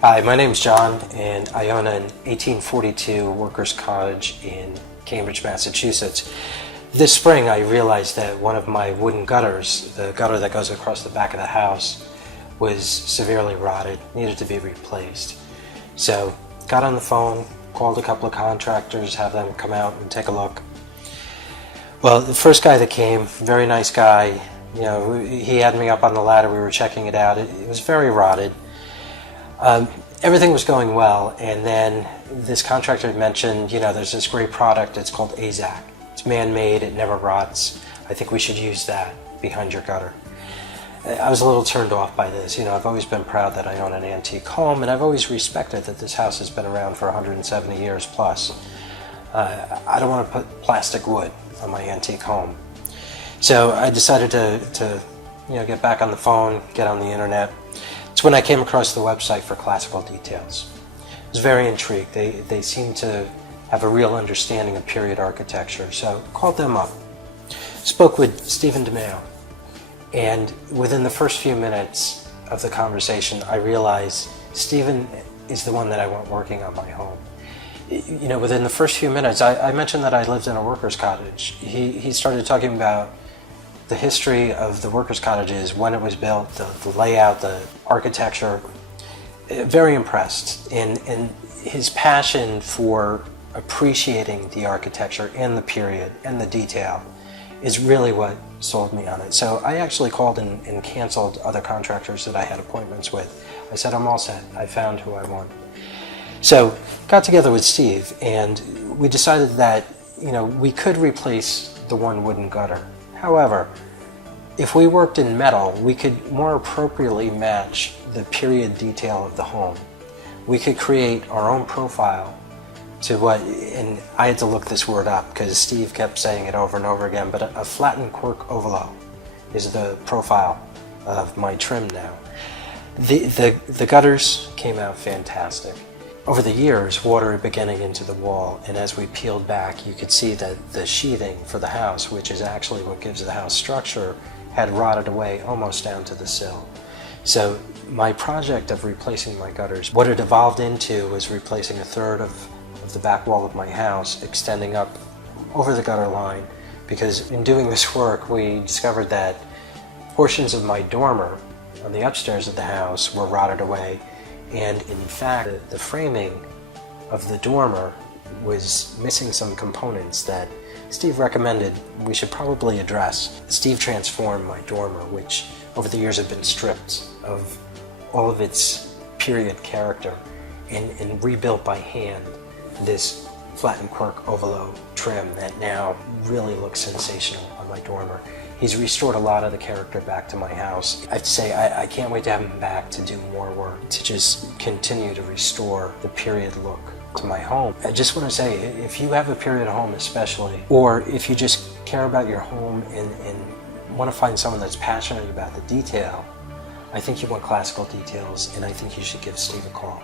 Hi, my name's John, and I own an 1842 workers' cottage in Cambridge, Massachusetts. This spring I realized that one of my wooden gutters, the gutter that goes across the back of the house, was severely rotted, needed to be replaced. So got on the phone, called a couple of contractors, have them come out and take a look. Well, the first guy that came, very nice guy, he had me up on the ladder, we were checking it out. It was very rotted. Everything was going well, and then this contractor mentioned, there's this great product, it's called AZAC. It's man-made, it never rots. I think we should use that behind your gutter. I was a little turned off by this. I've always been proud that I own an antique home, and I've always respected that this house has been around for 170 years plus. I don't want to put plastic wood on my antique home. So I decided to get back on the phone, get on the internet. It's when I came across the website for Classical Details. I was very intrigued. They seemed to have a real understanding of period architecture, so called them up. Spoke with Stephen DeMeo, and within the first few minutes of the conversation, I realized Stephen is the one that I want working on my home. Within the first few minutes, I mentioned that I lived in a workers' cottage. He started talking about the history of the workers' cottages, when it was built, the layout, the architecture. Very impressed. And his passion for appreciating the architecture and the period and the detail is really what sold me on it. So I actually called and canceled other contractors that I had appointments with. I said, I'm all set. I found who I want. So got together with Steve, and we decided that we could replace the one wooden gutter. However, if we worked in metal, we could more appropriately match the period detail of the home. We could create our own profile to what, and I had to look this word up because Steve kept saying it over and over again, but a flattened cork ovalo is the profile of my trim now. The gutters came out fantastic. Over the years, water had been getting into the wall, and as we peeled back, you could see that the sheathing for the house, which is actually what gives the house structure, had rotted away almost down to the sill. So my project of replacing my gutters, what it evolved into was replacing a third of the back wall of my house, extending up over the gutter line, because in doing this work, we discovered that portions of my dormer on the upstairs of the house were rotted away. And in fact, the framing of the dormer was missing some components that Steve recommended we should probably address. Steve transformed my dormer, which over the years had been stripped of all of its period character, and rebuilt by hand this flattened cork ovalo trim that now really looks sensational on my dormer. He's restored a lot of the character back to my house. I have to say, I can't wait to have him back to do more work, to just continue to restore the period look to my home. I just want to say, if you have a period home especially, or if you just care about your home and want to find someone that's passionate about the detail, I think you want Classical Details, and I think you should give Steve a call.